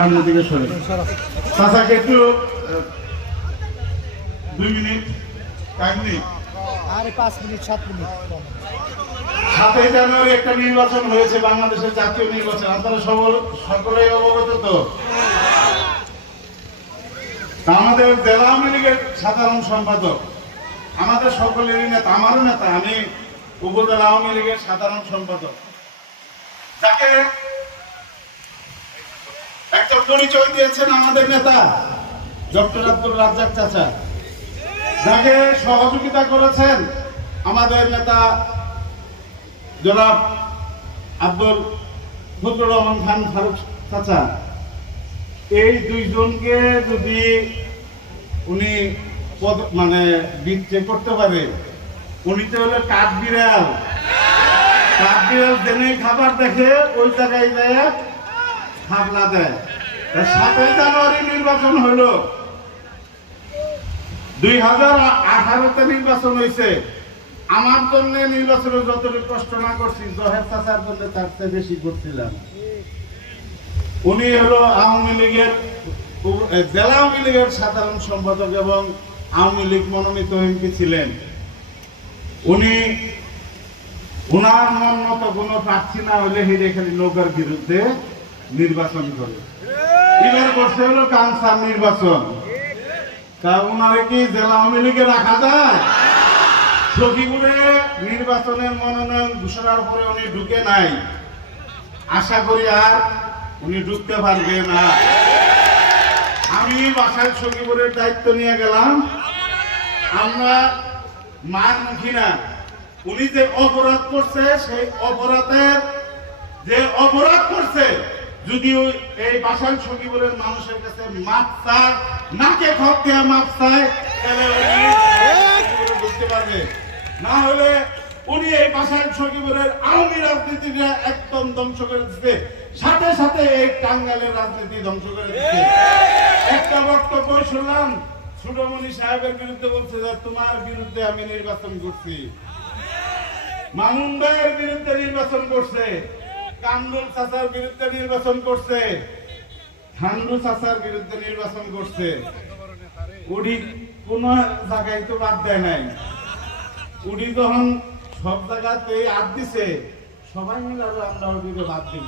সামনের দিকে সরে চাচাকে একটু 2 মিনিট টাইম নেই। আরে 5 মিনিট 7 মিনিট। 7 জানুয়ারি একটা নির্বাচন হয়েছে, বাংলাদেশের জাতীয় নির্বাচন। আপনারা সকলেই অবগত তো? আমাদের জেলা আওয়ামী লীগের সাধারণ সম্পাদক, আমাদের সকলেরই নেতা, আমারও নেতা, আমি উপজেলা আওয়ামী লীগের সাধারণ সম্পাদক, যাকে একটা পরিচয় দিয়েছেন আমাদের নেতা ডক্টর আব্দুল রাজ্জাক চাচা, যাকে সহযোগিতা করেছেন আমাদের নেতা জনাব আব্দুল ফজলুর রহমান খান ফারুক চাচা। এই দুইজনকে যদি উনি মানে বিচ্ছে করতে পারে, উনি তো হলো কাঠবিড়াল। কাঠবিড়াল জেনে খাবার দেখে ওই জায়গায় যায় খাবলা দেয়। 7 জানুয়ারি নির্বাচন হলো, 2018-তে নির্বাচন হয়েছে। আমার জন্য নির্বাচনে যতটুকু কষ্ট না করছি, জহের চাচার জন্য তার চেয়ে বেশি করছিলাম। উনি হলো আওয়ামী লীগের জেলা আওয়ামী লীগের সাধারণ সম্পাদক এবং আওয়ামী লীগ মনোনীত এমপি ছিলেন। উনি ওনার মন মতো কোনো প্রার্থী না হলে হেরে খালি নৌকার বিরুদ্ধে নির্বাচন করে। এবার করছে হলো কানসার নির্বাচন। তা ওনারে কি জেলা আওয়ামী লীগে রাখা যায়? সখীপুরে নির্বাচনের মনোনয়ন ঘোষণার পরে উনি ঢুকে নাই, আশা করি আর উনি ঢুকতে পারবে না। আমি বাসায় সখীপুরের দায়িত্ব নিয়ে গেলাম। আমরা মান মুখী না। উনি যে অপরাধ করছে, সেই অপরাধের যে অপরাধ করছে, যদি এই বাসায় সখীপুরের মানুষের কাছে মাপ চায়, নাকে খপ দেওয়া মাপ চায়, তাহলে উনি বুঝতে পারবে। না হলে উনি এই বাসায় সখীপুরের আওয়ামী রাজনীতিটা একদম ধ্বংস করে দিচ্ছে, সাথে সাথে এই টাঙ্গাইলের রাজনীতি ধ্বংস করে দিচ্ছে। একটা বক্তব্য শুনলাম, সুডমণি সাহেবের বিরুদ্ধে বলছে যে তোমার বিরুদ্ধে আমি নির্বাচন করছি, মামুন ভাইয়ের বিরুদ্ধে নির্বাচন করছে, কামরুল চাচার বিরুদ্ধে নির্বাচন করছে, ঠান্ডু চাচার বিরুদ্ধে নির্বাচন করছে। উনি কোন জায়গায় তো বাদ দেয় নাই। উনি যখন সব জায়গাতে হাত দিছে, সবাই মিলে আমরা ওদিকে বাদ দিব।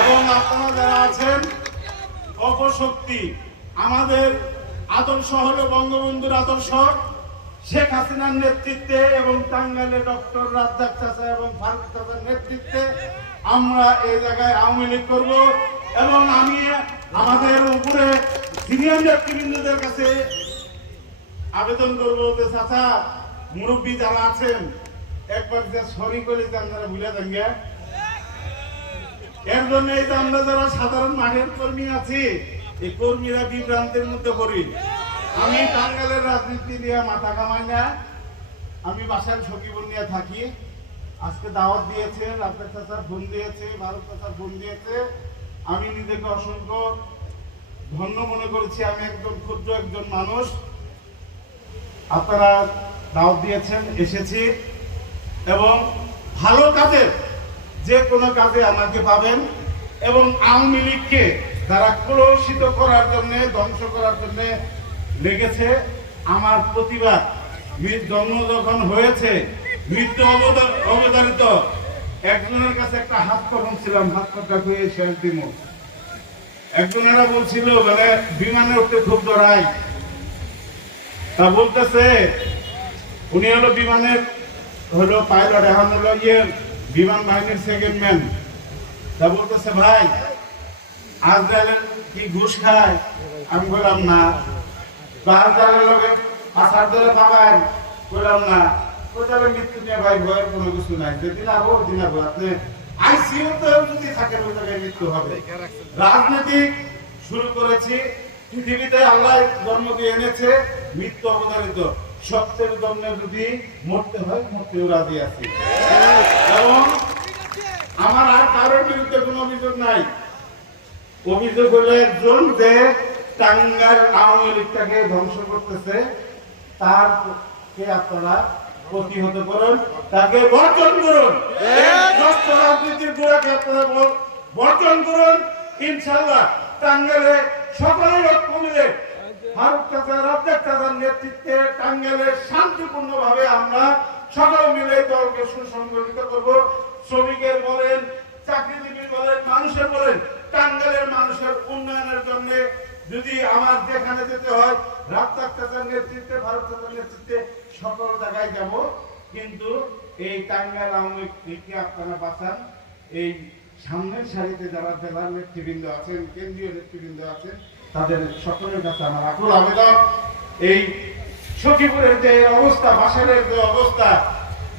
এবং আপনারা যারা আছেন অপশক্তি, আমাদের আদর্শ হলো বঙ্গবন্ধুর আদর্শ, শেখ হাসিনার নেতৃত্বে এবং টাঙ্গাইলে ডক্টর রাজ্জাক চাচা এবং ফারুক চাচার নেতৃত্বে আমরা এই জায়গায় আওয়ামী লীগ করবো। এবং আমি আমাদের উপরে সিনিয়র নেতৃবৃন্দদের কাছে আবেদন করবো যে চাচা, মুরব্বী যারা আছেন, একবার যে সরি করে আপনারা ভুলে দেন। এর জন্য এই যে আমরা যারা সাধারণ মাঠের কর্মী আছি, এই কর্মীরা বিভ্রান্তের মধ্যে পড়ি। আমি টাঙ্গাইলের রাজনীতি নিয়ে মাথা কামাই না, আমি বাসায় সখীপুর নিয়ে থাকি। আজকে দাওয়াত দিয়েছে, রাজ্জাক চাচার ফোন দিয়েছে, ভারত চাচার ফোন দিয়েছে। আমি নিজেকে অসংখ্য ধন্য মনে করেছি। আমি একজন ক্ষুদ্র একজন মানুষ, আপনারা দাওয়াত দিয়েছেন, এসেছি। এবং ভালো কাজে, যে কোনো কাজে আমাকে পাবেন। এবং আওয়ামী লীগকে যারা কলুষিত করার জন্য, ধ্বংস করার জন্য লেগেছে, আমার প্রতিবাদ। জন্ম যখন হয়েছে, মৃত্যু অবধারিত। একজনের কাছে একটা হাত কলম ছিলাম, হাত কথা খুঁয়ে শেষ দিন। একজনেরা বলছিল মানে বিমানে উঠতে খুব ডরাই। তা বলতেছে উনি হলো বিমানের হলো পাইলট, এখন হলো বিমান বাহিনীর সেকেন্ড ম্যান। তা বলতেছে ভাই, আজরাইলের কি ঘুষ খায়? আমি বললাম না। আজরাইলের লোকে আসার ধরে পাবেন? বললাম না। তাহলে মৃত্যু নিয়ে ভাই ভয়ের কোনো কিছু নাই, যেদিন আবো দিন আবো। আপনি আইসিইউতে যদি থাকেন, ওই জায়গায় মৃত্যু হবে। রাজনীতি শুরু করেছি, পৃথিবীতে আল্লাহ জন্ম দিয়ে এনেছে, মৃত্যু অবধারিত। সত্যের জন্য যদি মরতে হয়, মরতেও রাজি আছি। এবং আমার আর কারোর বিরুদ্ধে কোনো অভিযোগ নাই। অভিযোগ হলো একজন যে টাঙ্গাইল আওয়ামী লীগটাকে ধ্বংস করতেছে, তারকে আপনারা প্রতিহত করুন, তাকে বর্জন করুন। রাজনীতির গোড়াকে আপনারা বর্জন করুন ইনশাআল্লাহ টাঙ্গাইলে সকলেই ঐক্য মিলে ফারুক চাচা রাজ্জাক চাচার নেতৃত্বে টাঙ্গাইলে শান্তিপূর্ণভাবে আমরা সকলে মিলে দলকে সুসংগঠিত করব। শ্রমিকের বলেন, চাকরিজীবী বলেন, মানুষের বলেন, টাঙ্গাইলের মানুষের উন্নয়নের জন্য যদি আমার যেখানে যেতে হয় রাজ্জাক চাচার নেতৃত্বে, ফারুক চাচার নেতৃত্বে সকল জায়গায় যাব। কিন্তু এই টাঙ্গাইল আওয়ামী লীগকে আপনারা বাঁচান। এই সামনের সারিতে যারা জেলার নেতৃবৃন্দ আছেন, কেন্দ্রীয় নেতৃবৃন্দ আছেন, তাদের সকলের কাছে আমার আকুল আবেদন, এই সখীপুরের যে অবস্থা, বাসাইলের যে অবস্থা,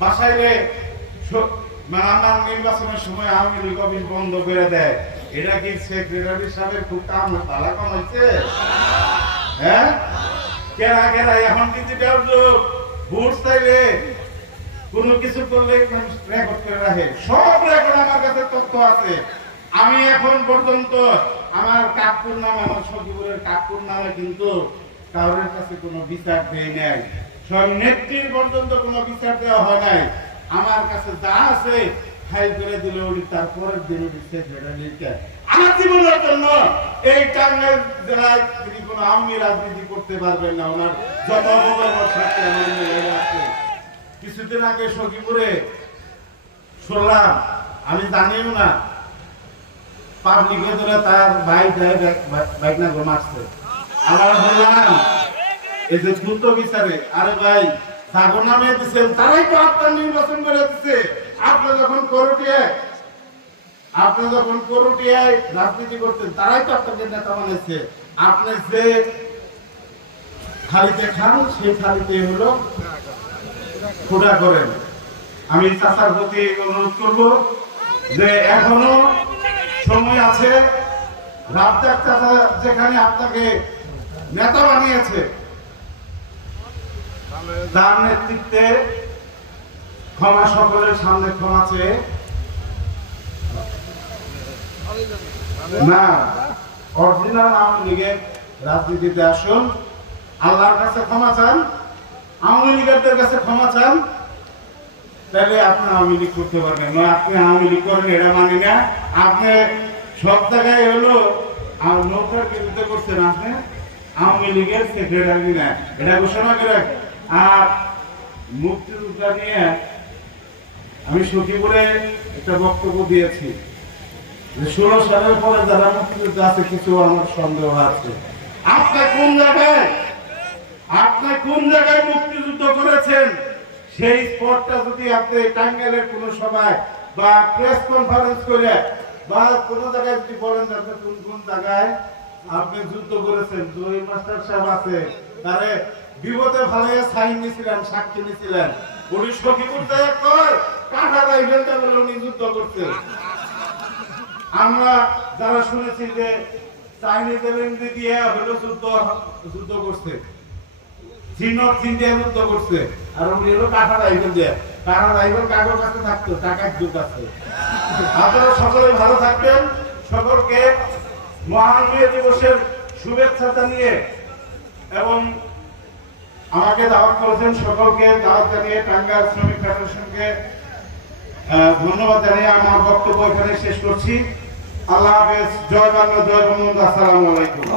বাসাইলে আমার নির্বাচনের সময় আওয়ামী লীগ অফিস বন্ধ করে দেয়, এটা কি সেক্রেটারি সাহেবের খুব কাম ভালো কাম হয়েছে? হ্যাঁ, কেরা কেরা এখন কিন্তু ভোট চাইলে কোনো কিছু করলে রেকর্ড করে রাখে, সব রেকর্ড আমার কাছে তথ্য আছে। আমি এখন পর্যন্ত আমার কাকপুর নামে, আমার সখীপুরের কাকপুর নামে কিন্তু কারোর কাছে কোনো বিচার দেয় নাই, সব নেত্রীর পর্যন্ত কোনো বিচার দেওয়া হয় নাই। আমার কাছে যা আছে ফাইল করে দিল, উনি তারপরের দিন আমার জীবনের জন্য এই টাঙ্গাইল জেলায় তিনি কোনো আওয়ামী রাজনীতি করতে পারবেন না। ওনার যত অবকর্ম থাকতে আমার মনে আছে। কিছুদিন আগে সখীপুরে শুনলাম, আমি জানিও না, পাবলিকে ধরে তার বাইক না ঘুমাচ্ছে। আমার বললাম এই যে দ্রুত বিচারে, আরে ভাই সাগর নামে দিচ্ছেন, তারাই তো আপনার নির্বাচন করে দিচ্ছে। আপনি যখন করুটিয়ায় রাজনীতি করতেন, তারাই তো আপনাকে নেতা বানাইছে। আপনি যে থালিতে খান, সেই থালিতে হলো খোদা করেন। আমি চাচার প্রতি অনুরোধ করব যে এখনো সময় আছে। রাজ্জাক চাচা যেখানে আপনাকে নেতা বানিয়েছে, তার নেতৃত্বে ক্ষমা, সকলের সামনে ক্ষমা চেয়ে না, অরিজিনাল আওয়ামী লীগের রাজনীতিতে আসুন, আল্লাহর কাছে ক্ষমা চান, আওয়ামী লীগের কাছে ক্ষমা চান, তাহলে আপনি আওয়ামী লীগ করতে পারবেন না। আপনি আওয়ামী লীগ করেন এটা মানি না। আপনি সব জায়গায় হলো নৌকার বিরুদ্ধে করছেন, আপনি আওয়ামী লীগের সেক্রেটারি না, এটা ঘোষণা করে। আর মুক্তিযোদ্ধা নিয়ে আমি সখীপুরে একটা বক্তব্য দিয়েছি যে 16 সালের পরে যারা মুক্তিযোদ্ধা আছে, কিছু আমার সন্দেহ আছে। আপনি কোন জায়গায় মুক্তিযুদ্ধ করেছেন, সেই স্পটটা যদি আপনি টাঙ্গাইলের কোন সভায় বা প্রেস কনফারেন্স করে বা কোন জায়গায় যদি বলেন যে আপনি কোন কোন জায়গায় আপনি যুদ্ধ করেছেন, জহির মাস্টার সাহেব আছে, তারে বিপদে ভালাইয়া সাইন নিছিলেন, সাক্ষী নিছিলেন, উনি সখীপুর যায় কয় কাঁটা রাইফেলটা বলে উনি যুদ্ধ করছে। আমরা যারা শুনেছি যে চাইনিজ এলএনজি দিয়ে হলো যুদ্ধ করছে, চীন দিয়ে যুদ্ধ করছে, আর উনি হলো কাঁটা রাইফেল দিয়ে। কাঁটা রাইফেল কাগজ কাছে থাকতো, টাকার যুগ আছে। আপনারা সকলে ভালো থাকবেন। সকলকে মহান মে দিবসের শুভেচ্ছা জানিয়ে এবং আমাকে দাওয়াত করেছেন, সকলকে দাওয়াত জানিয়ে টাঙ্গাইল শ্রমিক ফেডারেশনকে ধন্যবাদ জানিয়ে আমার বক্তব্য এখানে শেষ করছি। আল্লাহ হাফেজ। জয় বাংলা, জয় বঙ্গবন্ধু। আসসালামু আলাইকুম।